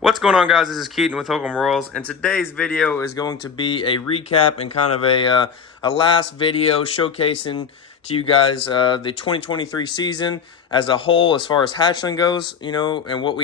What's going on, guys? This is Keaton with Hokum Royals, and today's video is going to be a recap and kind of a last video showcasing to you guys the 2023 season as a whole, as far as hatchling goes, and what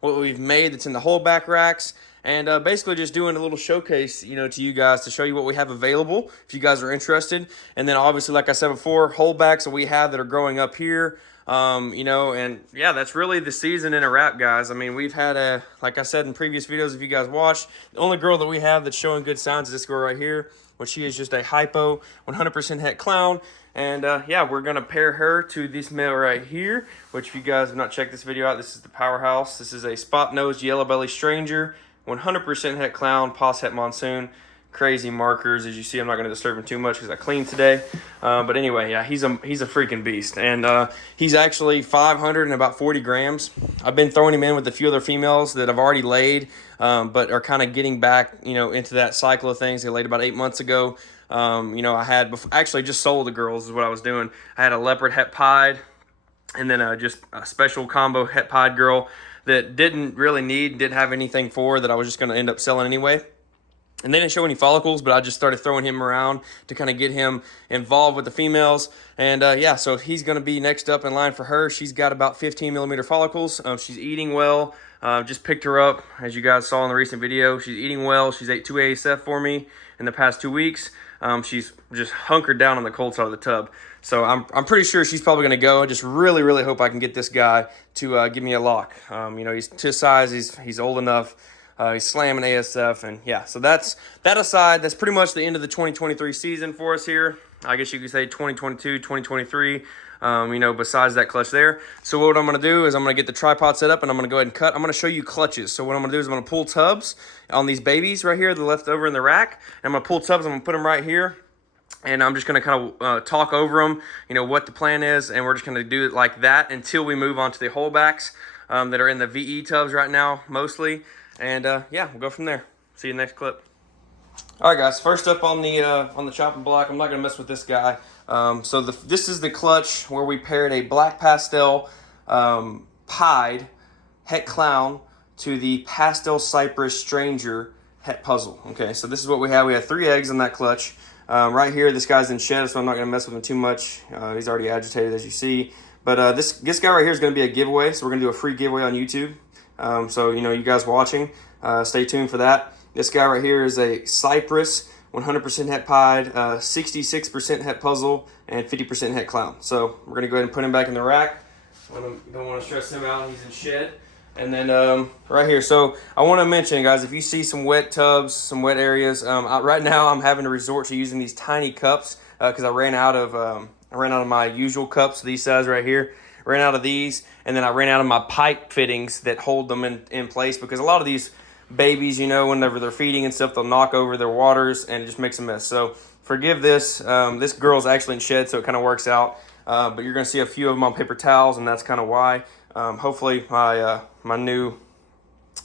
what we've made that's in the holdback racks, and basically just doing a little showcase, to you guys to show you what we have available if you guys are interested. And then obviously, like I said before, holdbacks that we have that are growing up here. And yeah, that's really the season in a wrap, guys. I mean, we've had like I said in previous videos, if you guys watched, the only girl that we have that's showing good signs is this girl right here, which she is just a hypo 100% het clown. And yeah, we're gonna pair her to this male right here, which if you guys have not checked this video out, this is the Powerhouse. This is a spot-nosed yellow belly stranger, 100% het clown, pos het Monsoon. Crazy markers, as you see. I'm not going to disturb him too much because I cleaned today, but anyway, yeah, he's a freaking beast, and he's actually 500 and about 40 grams. I've been throwing him in with a few other females that have already laid, but are kind of getting back into that cycle of things. They laid about 8 months ago. I had actually just sold the girls is what I was doing. I had a leopard het pied, and then just a special combo het pied girl that didn't have anything for, that I was just going to end up selling anyway. And they didn't show any follicles, but I just started throwing him around to kind of get him involved with the females. And yeah, so he's going to be next up in line for her. She's got about 15 millimeter follicles. She's eating well. Just picked her up, as you guys saw in the recent video. She's eating well. She's ate 2 ASF for me in the past 2 weeks. She's just hunkered down on the cold side of the tub. So I'm pretty sure she's probably going to go. I just really hope I can get this guy to give me a lock. He's to his size. He's old enough. He's slamming ASF, and yeah, so that aside, that's pretty much the end of the 2023 season for us here. I guess you could say 2022, 2023, besides that clutch there. So what I'm going to do is I'm going to get the tripod set up, and I'm going to go ahead and cut. I'm going to show you clutches. So what I'm going to do is I'm going to pull tubs on these babies right here, the left over in the rack, and I'm going to pull tubs. I'm going to put them right here, and I'm just going to kind of talk over them, what the plan is, and we're just going to do it like that until we move on to the holdbacks that are in the VE tubs right now, mostly. And yeah, we'll go from there. See you next clip. All right, guys. First up on the chopping block, I'm not gonna mess with this guy. This is the clutch where we paired a black pastel pied het clown to the pastel cypress stranger het puzzle. Okay, so this is what we have. We have 3 eggs in that clutch. Right here, this guy's in shed, so I'm not gonna mess with him too much. He's already agitated, as you see. But this guy right here is gonna be a giveaway, so we're gonna do a free giveaway on YouTube. So you guys watching, stay tuned for that. This guy right here is a cypress 100% het pied, 66% het puzzle, and 50% het clown. So we're gonna go ahead and put him back in the rack. Don't want to stress him out. He's in shed. And then right here, so I want to mention, guys, if you see some wet tubs, some wet areas, right now I'm having to resort to using these tiny cups because I ran out of my usual cups, these size right here. Ran out of these, and then I ran out of my pipe fittings that hold them in place, because a lot of these babies, whenever they're feeding and stuff, they'll knock over their waters and it just makes a mess. So forgive this. This girl's actually in shed, so it kind of works out. But you're going to see a few of them on paper towels, and that's kind of why. Hopefully my new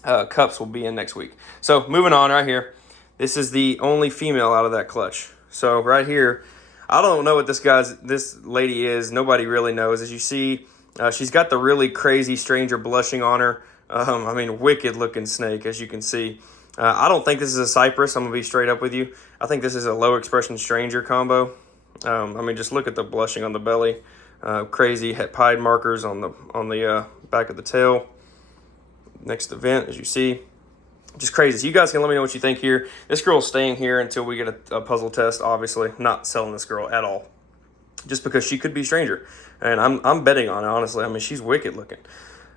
cups will be in next week. So moving on right here. This is the only female out of that clutch. So right here, I don't know what this lady is. Nobody really knows. As you see, she's got the really crazy stranger blushing on her. I mean, wicked looking snake, as you can see. I don't think this is a cypress. I'm gonna be straight up with you. I think this is a low expression stranger combo. I mean, just look at the blushing on the belly. Crazy het pied markers on the back of the tail. Next event, as you see. Just crazy. So you guys can let me know what you think here. This girl's staying here until we get a puzzle test. Obviously, not selling this girl at all, just because she could be stranger, and I'm betting on it, honestly. I mean, she's wicked looking.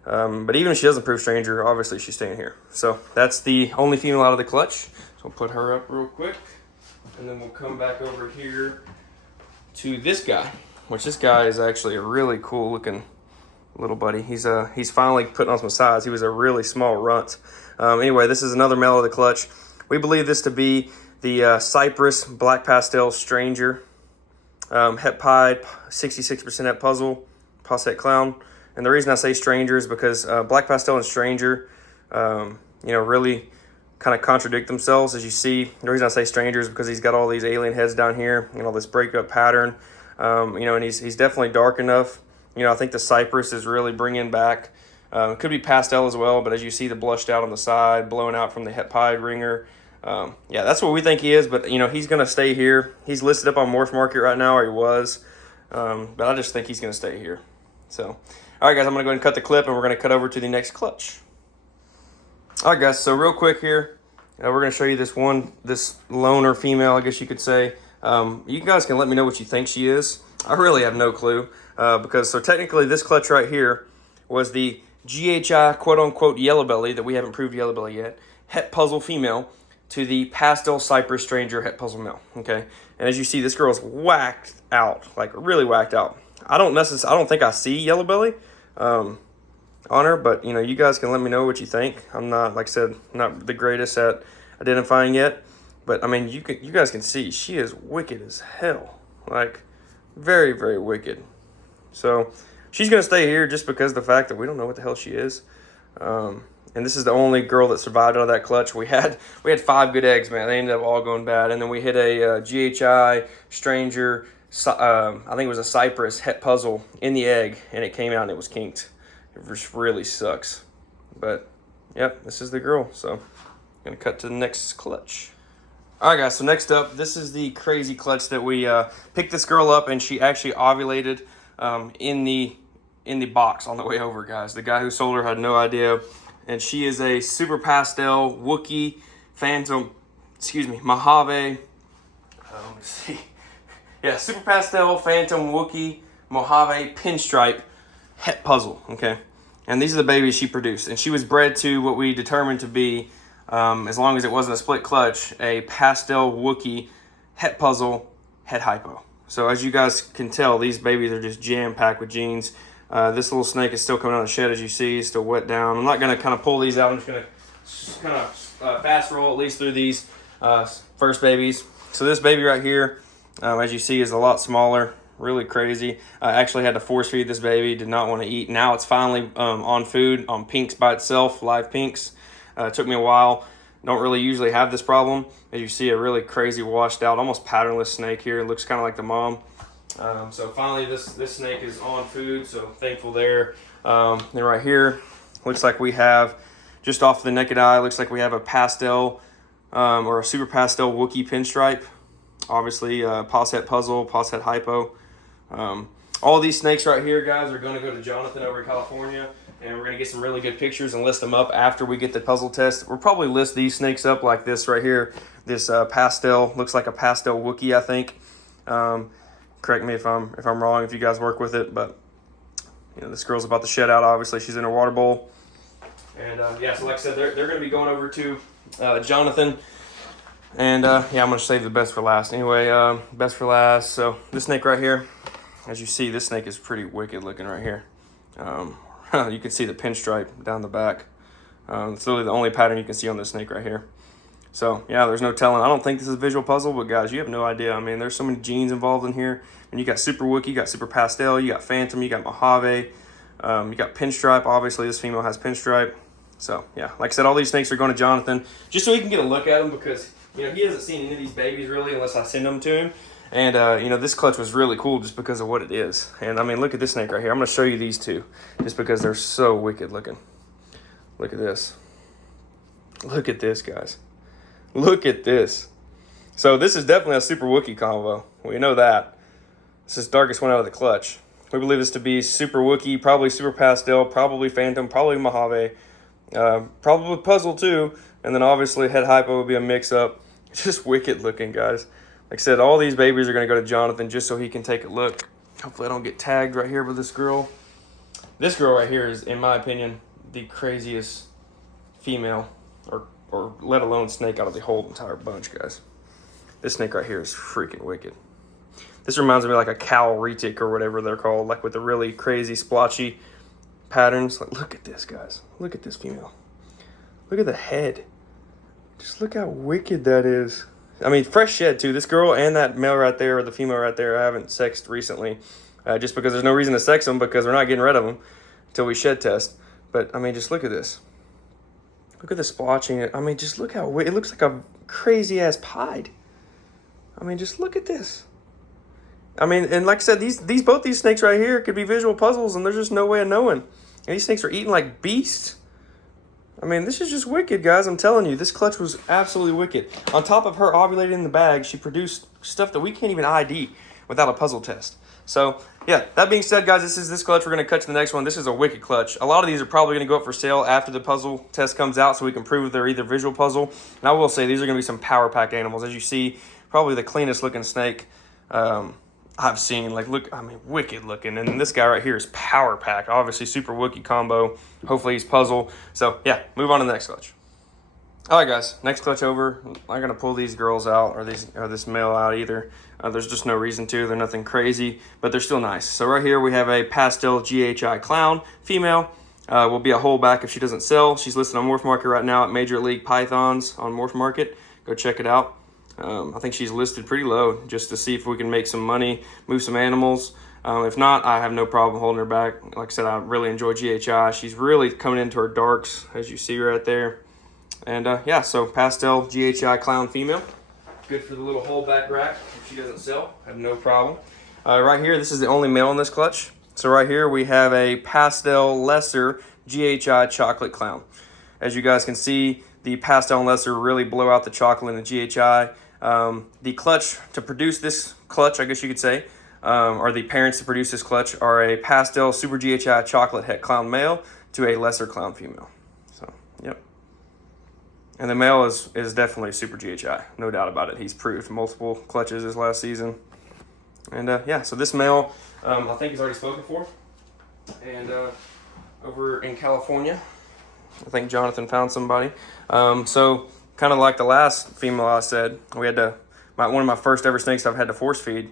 But even if she doesn't prove stranger, obviously she's staying here. So that's the only female out of the clutch. So we'll put her up real quick, and then we'll come back over here to this guy, which this guy is actually a really cool looking little buddy. He's finally putting on some size. He was a really small runt. Anyway, this is another male of the clutch. We believe this to be the cypress black pastel stranger, het pied, 66% het puzzle, pos het clown. And the reason I say stranger is because black pastel and stranger, really kind of contradict themselves. As you see, the reason I say stranger is because he's got all these alien heads down here and all this breakup pattern. And he's definitely dark enough. I think the cypress is really bringing back Could be pastel as well, but as you see the blushed out on the side, blowing out from the het pied ringer. Yeah, that's what we think he is, but you know, he's going to stay here. He's listed up on Morph Market right now, or he was, but I just think he's going to stay here. So, all right, guys, I'm going to go ahead and cut the clip, and we're going to cut over to the next clutch. All right, guys, so real quick here, we're going to show you this loner female, I guess you could say. You guys can let me know what you think she is. I really have no clue, because so technically this clutch right here was the GHI quote-unquote yellow belly that we haven't proved yellow belly yet, het puzzle female to the pastel cypress stranger het puzzle male. Okay, and as you see, this girl's whacked out, like really whacked out. I don't think I see yellow belly on her, but you know, you guys can let me know what you think. I'm not, like I said, not the greatest at identifying yet, but I mean, you guys can see she is wicked as hell, like very, very wicked. So she's gonna stay here just because of the fact that we don't know what the hell she is. And this is the only girl that survived out of that clutch. We had 5 good eggs, man. They ended up all going bad, and then we hit a GHI stranger. I think it was a cypress het puzzle in the egg, and it came out and it was kinked. It just really sucks. But yep, this is the girl. So I'm gonna cut to the next clutch. All right, guys. So next up, this is the crazy clutch that we picked this girl up, and she actually ovulated in the box on the way over, guys. The guy who sold her had no idea. And she is a super pastel Wookie Phantom, Mojave. Let me see. Yeah, super pastel Phantom Wookie Mojave pinstripe het puzzle. Okay, and these are the babies she produced, and she was bred to what we determined to be, as long as it wasn't a split clutch, a pastel Wookie het puzzle het hypo. So as you guys can tell, these babies are just jam packed with genes. This little snake is still coming out of the shed, as you see, still wet down. I'm not going to kind of pull these out. I'm just going to kind of fast roll at least through these first babies. So this baby right here, as you see, is a lot smaller, really crazy. I actually had to force feed this baby, did not want to eat. Now it's finally on food, on pinks by itself, live pinks. It took me a while. Don't really usually have this problem. As you see, a really crazy washed out, almost patternless snake here. It looks kind of like the mom. So finally this snake is on food, so thankful there. Then right here, looks like we have, just off the naked eye, looks like we have a pastel or a super pastel Wookie pinstripe. Obviously, pos het puzzle, pos het hypo. All these snakes right here, guys, are going to go to Jonathan over in California, and we're going to get some really good pictures and list them up after we get the puzzle test. We'll probably list these snakes up like this right here. This pastel, looks like a pastel Wookie, I think. Correct me if I'm wrong, if you guys work with it, but you know, this girl's about to shed out. Obviously, she's in her water bowl, and yeah. So like I said, they're going to be going over to Jonathan, and yeah, I'm going to save the best for last. Anyway, best for last. So this snake right here, as you see, this snake is pretty wicked looking right here. You can see the pinstripe down the back. It's literally the only pattern you can see on this snake right here. So, yeah, there's no telling. I don't think this is a visual puzzle, but, guys, you have no idea. I mean, there's so many genes involved in here. And you got Super Wookie, you got Super Pastel, you got Phantom, you got Mojave, you got Pinstripe. Obviously, this female has Pinstripe. So, yeah, like I said, all these snakes are going to Jonathan just so he can get a look at them because, you know, he hasn't seen any of these babies, really, unless I send them to him. And, you know, this clutch was really cool just because of what it is. And, I mean, look at this snake right here. I'm going to show you these two just because they're so wicked looking. Look at this. Look at this, guys. Look at this. So this is definitely a Super Wookie combo. We know that. This is the darkest one out of the clutch. We believe this to be Super Wookie, probably Super Pastel, probably Phantom, probably Mojave, probably Puzzle too. And then obviously Het Hypo would be a mix-up. Just wicked looking, guys. Like I said, all these babies are going to go to Jonathan just so he can take a look. Hopefully I don't get tagged right here with this girl. This girl right here is, in my opinion, the craziest female or let alone snake out of the whole entire bunch, guys. This snake right here is freaking wicked. This reminds me of like a cow retic or whatever they're called, like with the really crazy splotchy patterns. Like, look at this, guys. Look at this female. Look at the head. Just look how wicked that is. I mean, fresh shed too. This girl and that male right there, or the female right there, I haven't sexed recently, just because there's no reason to sex them because we're not getting rid of them until we shed test. But I mean, just look at this. Look at the splotching. I mean, just look how it looks like a crazy ass pied. I mean, just look at this. I mean, and like I said, both these snakes right here could be visual puzzles, and there's just no way of knowing. And these snakes are eating like beasts. I mean, this is just wicked, guys. I'm telling you, this clutch was absolutely wicked. On top of her ovulating in the bag, she produced stuff that we can't even ID without a puzzle test. So, yeah, that being said, guys, this is this clutch. We're going to cut to the next one. This is a wicked clutch. A lot of these are probably going to go up for sale after the puzzle test comes out so we can prove they're either visual puzzle. And I will say, these are going to be some power pack animals. As you see, probably the cleanest looking snake I've seen. Like, look, I mean, wicked looking. And this guy right here is power pack. Obviously, super wookie combo. Hopefully he's puzzle. So, yeah, move on to the next clutch. All right, guys, next clutch over. I'm not going to pull these girls out or this male out either. There's just no reason to. They're nothing crazy, but they're still nice. So right here we have a Pastel GHI clown female. Will be a holdback if she doesn't sell. She's listed on Morph Market right now at Major League Pythons on Morph Market. Go check it out. I think she's listed pretty low just to see if we can make some money, move some animals. If not, I have no problem holding her back. Like I said, I really enjoy GHI. She's really coming into her darks, as you see right there. And yeah, so Pastel GHI clown female. Good for the little holdback rack if she doesn't sell. I have no problem. Right here, this is the only male in this clutch. So right here we have a Pastel Lesser GHI chocolate clown. As you guys can see, the Pastel and Lesser really blow out the chocolate in the GHI. The clutch to produce this clutch, I guess you could say, or the parents to produce this clutch are a Pastel Super GHI chocolate het clown male to a lesser clown female. So, yep. And the male is definitely Super GHI, no doubt about it. He's proved multiple clutches this last season. And yeah, so this male, I think he's already spoken for. And over in California, I think Jonathan found somebody. So kind of like the last female I said, we had to, one of my first ever snakes I've had to force feed.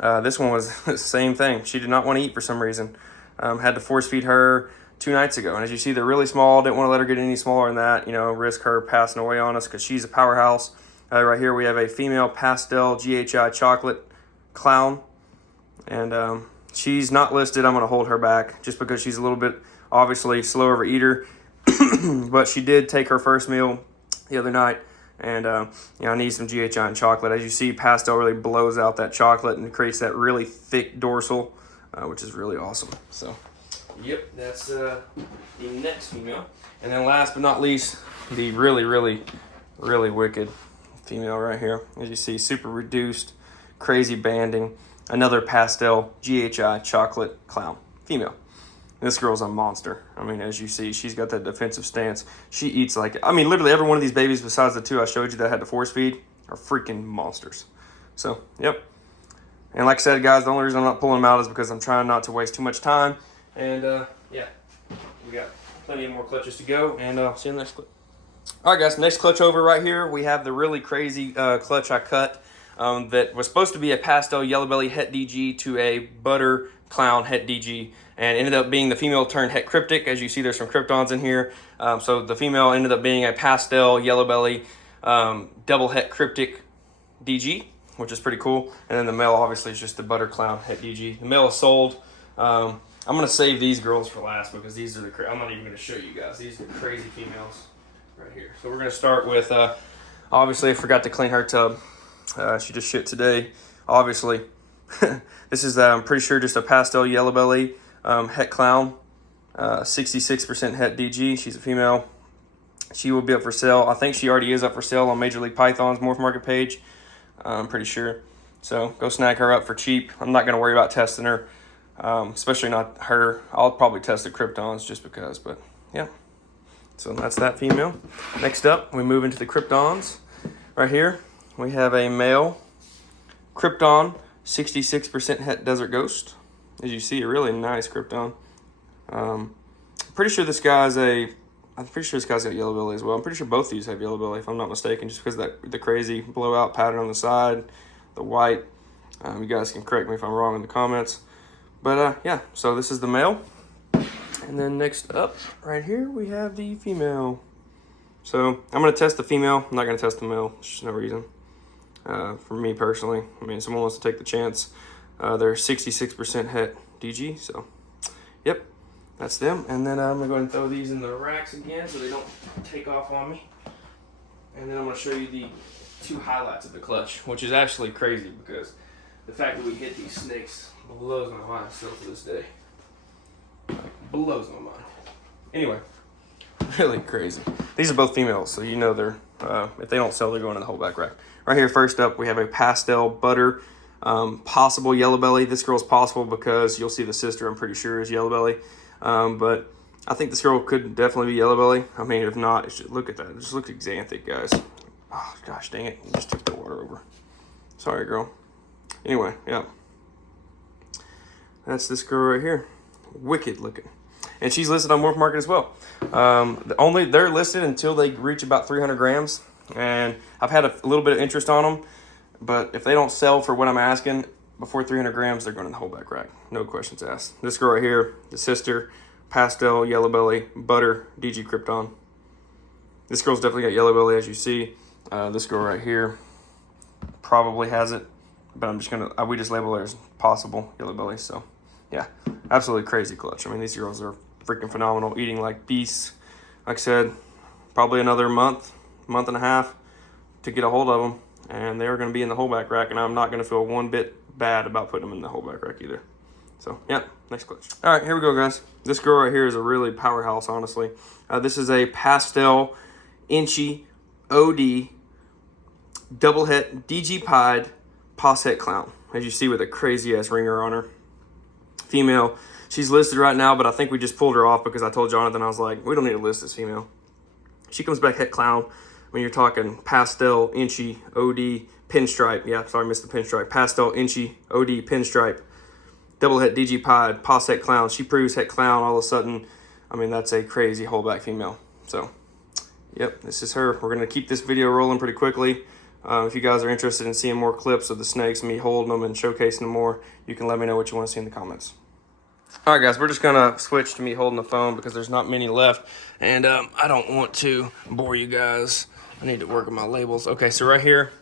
This one was the same thing. She did not want to eat for some reason. Had to force feed her 2 nights ago. And as you see, they're really small. Didn't want to let her get any smaller than that, you know, risk her passing away on us because she's a powerhouse. Right here we have a female Pastel GHI chocolate clown. And she's not listed. I'm going to hold her back just because she's a little bit, obviously, slow overeater. But she did take her first meal the other night. And, you know, I need some GHI and chocolate. As you see, Pastel really blows out that chocolate and creates that really thick dorsal, which is really awesome. So, yep, that's the next female. And then last but not least, the really, really, really wicked female right here. As you see, super reduced, crazy banding. Another Pastel GHI chocolate clown female. This girl's a monster. I mean, as you see, she's got that defensive stance. She eats like, I mean, literally every one of these babies besides the 2 I showed you that I had to force feed are freaking monsters. So, yep. And like I said, guys, the only reason I'm not pulling them out is because I'm trying not to waste too much time. And, yeah, we got plenty of more clutches to go. And I'll see you in the next clip. All right, guys, next clutch over right here. We have the really crazy clutch I cut that was supposed to be a Pastel Yellow Belly Het DG to a Butter Clown Het DG. And ended up being the female turned het cryptic. As you see, there's some kryptons in here. So the female ended up being a Pastel Yellow Belly double het cryptic DG, which is pretty cool. And then the male obviously is just the Butter Clown het DG. The male is sold. I'm gonna save these girls for last because these are I'm not even gonna show you guys. These are crazy females right here. So we're gonna start with, obviously I forgot to clean her tub. She just shit today, obviously. This is, I'm pretty sure, just a Pastel Yellow Belly het clown, 66% het DG. She's a female. She will be up for sale. I think she already is up for sale on Major League Python's Morph Market page. I'm pretty sure. So go snag her up for cheap. I'm not going to worry about testing her, especially not her. I'll probably test the kryptons just because, but yeah. So that's that female. Next up, we move into the kryptons. Right here, we have a male krypton, 66% het desert ghost. As you see, a really nice krypton. Pretty sure this guy's I'm pretty sure this guy's got yellow belly as well. I'm pretty sure both these have yellow belly, if I'm not mistaken, just because of the crazy blowout pattern on the side, the white. You guys can correct me if I'm wrong in the comments. But yeah, so this is the male. And then next up, right here, we have the female. So I'm going to test the female. I'm not going to test the male. There's just no reason. For me personally, I mean, someone wants to take the chance. They're 66% het DG, so yep, that's them. And then I'm gonna go ahead and throw these in the racks again so they don't take off on me. And then I'm gonna show you the 2 highlights of the clutch, which is actually crazy because the fact that we hit these snakes blows my mind still to this day. Blows my mind. Anyway, really crazy. These are both females, so you know they're, if they don't sell, they're going in the holdback rack. Right here, first up, we have a pastel butter, possible yellow belly. This girl's possible because you'll see the sister, I'm pretty sure, is yellow belly. But I think this girl could definitely be yellow belly. I mean, if not, look at that. It just looks xanthic, guys. Oh, gosh, dang it. I just took the water over. Sorry, girl. Anyway, yeah. That's this girl right here. Wicked looking. And she's listed on Morph Market as well. They're listed until they reach about 300 grams. And I've had a little bit of interest on them. But if they don't sell for what I'm asking before 300 grams, they're going in the holdback rack. No questions asked. This girl right here, the sister, pastel, yellow belly, butter, DG Krypton. This girl's definitely got yellow belly, as you see. This girl right here probably has it. But I'm just going to, we just label her as possible yellow belly. So, yeah, absolutely crazy clutch. I mean, these girls are freaking phenomenal, eating like beasts. Like I said, probably another month and a half to get a hold of them. And they're going to be in the holdback rack, and I'm not going to feel one bit bad about putting them in the holdback rack either. So, yeah, next clutch. All right, here we go, guys. This girl right here is a really powerhouse, honestly. This is a pastel inchy OD double het DG pied posset clown, as you see, with a crazy-ass ringer on her. Female. She's listed right now, but I think we just pulled her off because I told Jonathan, I was like, we don't need to list this female. She comes back het clown. When you're talking pastel, inchy, OD, pinstripe. Yeah, sorry, I missed the pinstripe. Pastel, inchy, OD, pinstripe. Double het DG pied, posset clown. She proves het clown all of a sudden. I mean, that's a crazy holdback female. So, yep, this is her. We're going to keep this video rolling pretty quickly. If you guys are interested in seeing more clips of the snakes, me holding them and showcasing them more, you can let me know what you want to see in the comments. All right, guys, we're just going to switch to me holding the phone because there's not many left. And I don't want to bore you guys. I need to work on my labels. Okay, so right here,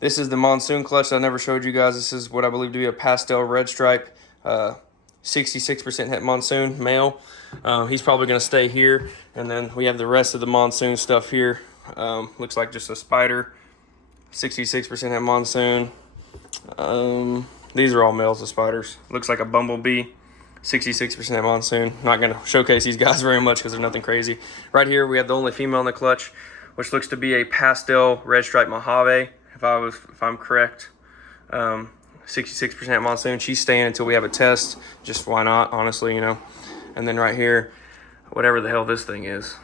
this is the Monsoon clutch that I never showed you guys. This is what I believe to be a pastel red stripe, 66% het Monsoon male. He's probably going to stay here. And then we have the rest of the Monsoon stuff here. Looks like just a spider, 66% het Monsoon. These are all males of spiders. Looks like a bumblebee, 66% Monsoon. Not going to showcase these guys very much because they're nothing crazy. Right here, we have the only female in the clutch, which looks to be a pastel red stripe Mojave, if I'm correct. 66% Monsoon. She's staying until we have a test. Just why not, honestly, you know. And then right here, whatever the hell this thing is,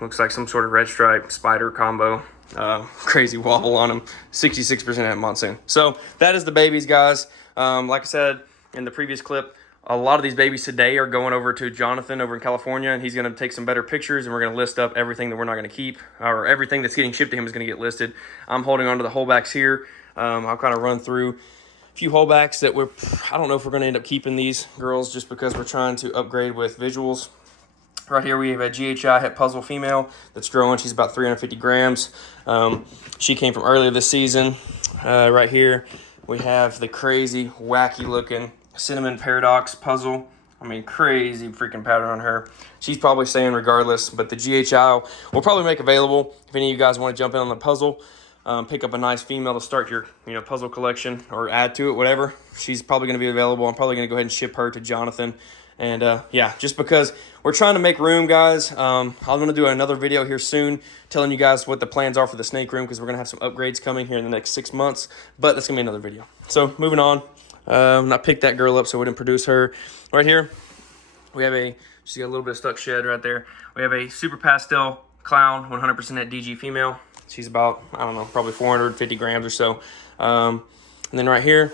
looks like some sort of red stripe spider combo. Crazy wobble on them. 66% Monsoon. So that is the babies, guys. Like I said in the previous clip, a lot of these babies today are going over to Jonathan over in California, and he's going to take some better pictures, and we're going to list up everything that we're not going to keep, or everything that's getting shipped to him is going to get listed. I'm holding on to the holdbacks here. I'll kind of run through a few holdbacks that I don't know if we're going to end up keeping these girls just because we're trying to upgrade with visuals. Right here we have a GHI het puzzle female that's growing. She's about 350 grams. She came from earlier this season. Right here we have the crazy, wacky looking cinnamon paradox puzzle. I mean, crazy freaking pattern on her. She's probably staying regardless, but the GHI will probably make available if any of you guys want to jump in on the puzzle. Pick up a nice female to start your puzzle collection or add to it, whatever. She's probably going to be available. I'm probably going to go ahead and ship her to Jonathan. And yeah, just because we're trying to make room, guys. I'm going to do another video here soon telling you guys what the plans are for the snake room, because we're going to have some upgrades coming here in the next 6 months. But that's going to be another video. So moving on. I picked that girl up so we didn't produce her. Right here, we have she's got a little bit of stuck shed right there. We have a super pastel clown, 100% at DG female. She's about, I don't know, probably 450 grams or so. And then right here,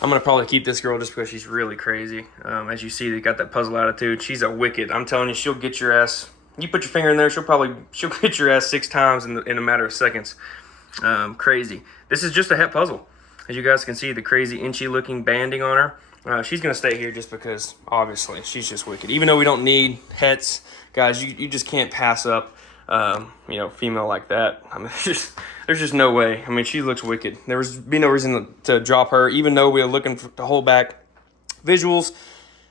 I'm going to probably keep this girl just because she's really crazy. As you see, they got that puzzle attitude. She's a wicked. I'm telling you, she'll get your ass. You put your finger in there, she'll get your ass 6 times in a matter of seconds. Crazy. This is just a het puzzle. As you guys can see, the crazy inchy looking banding on her. She's going to stay here just because, obviously, she's just wicked. Even though we don't need hets, guys, you just can't pass up, female like that. I mean, there's just no way. I mean, she looks wicked. There would be no reason to drop her, even though we are looking to hold back visuals.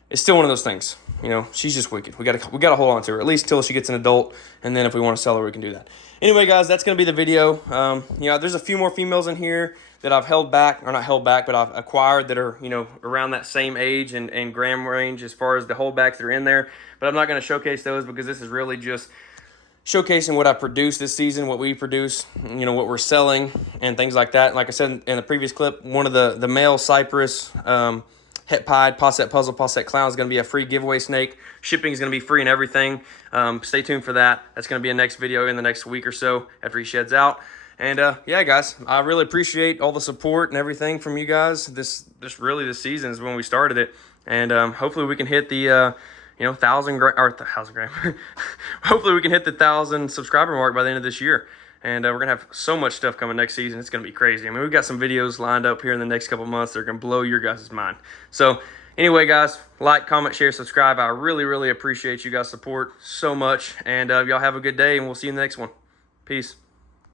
It's still one of those things. She's just wicked. We gotta hold on to her, at least till she gets an adult, and then if we want to sell her, we can do that. Anyway, guys, that's going to be the video. There's a few more females in here that I've held back, or not held back, but I've acquired that are, you know, around that same age and gram range as far as the holdbacks that are in there. But I'm not going to showcase those because this is really just showcasing what I produced this season, what we produce, you know, what we're selling and things like that. Like I said in the previous clip, one of the male Cypress Hetpied Posset Puzzle Posset Clown is going to be a free giveaway snake. Shipping is going to be free and everything. Stay tuned for that. That's going to be a next video in the next week or so after he sheds out. And yeah, guys, I really appreciate all the support and everything from you guys. This season is when we started it, and hopefully we can hit the you know, 1,000 gram. Hopefully we can hit the 1,000 subscriber mark by the end of this year. And we're going to have so much stuff coming next season. It's going to be crazy. I mean, we've got some videos lined up here in the next couple months that are going to blow your guys' mind. So anyway, guys, like, comment, share, subscribe. I really, really appreciate you guys' support so much. And y'all have a good day, and we'll see you in the next one. Peace.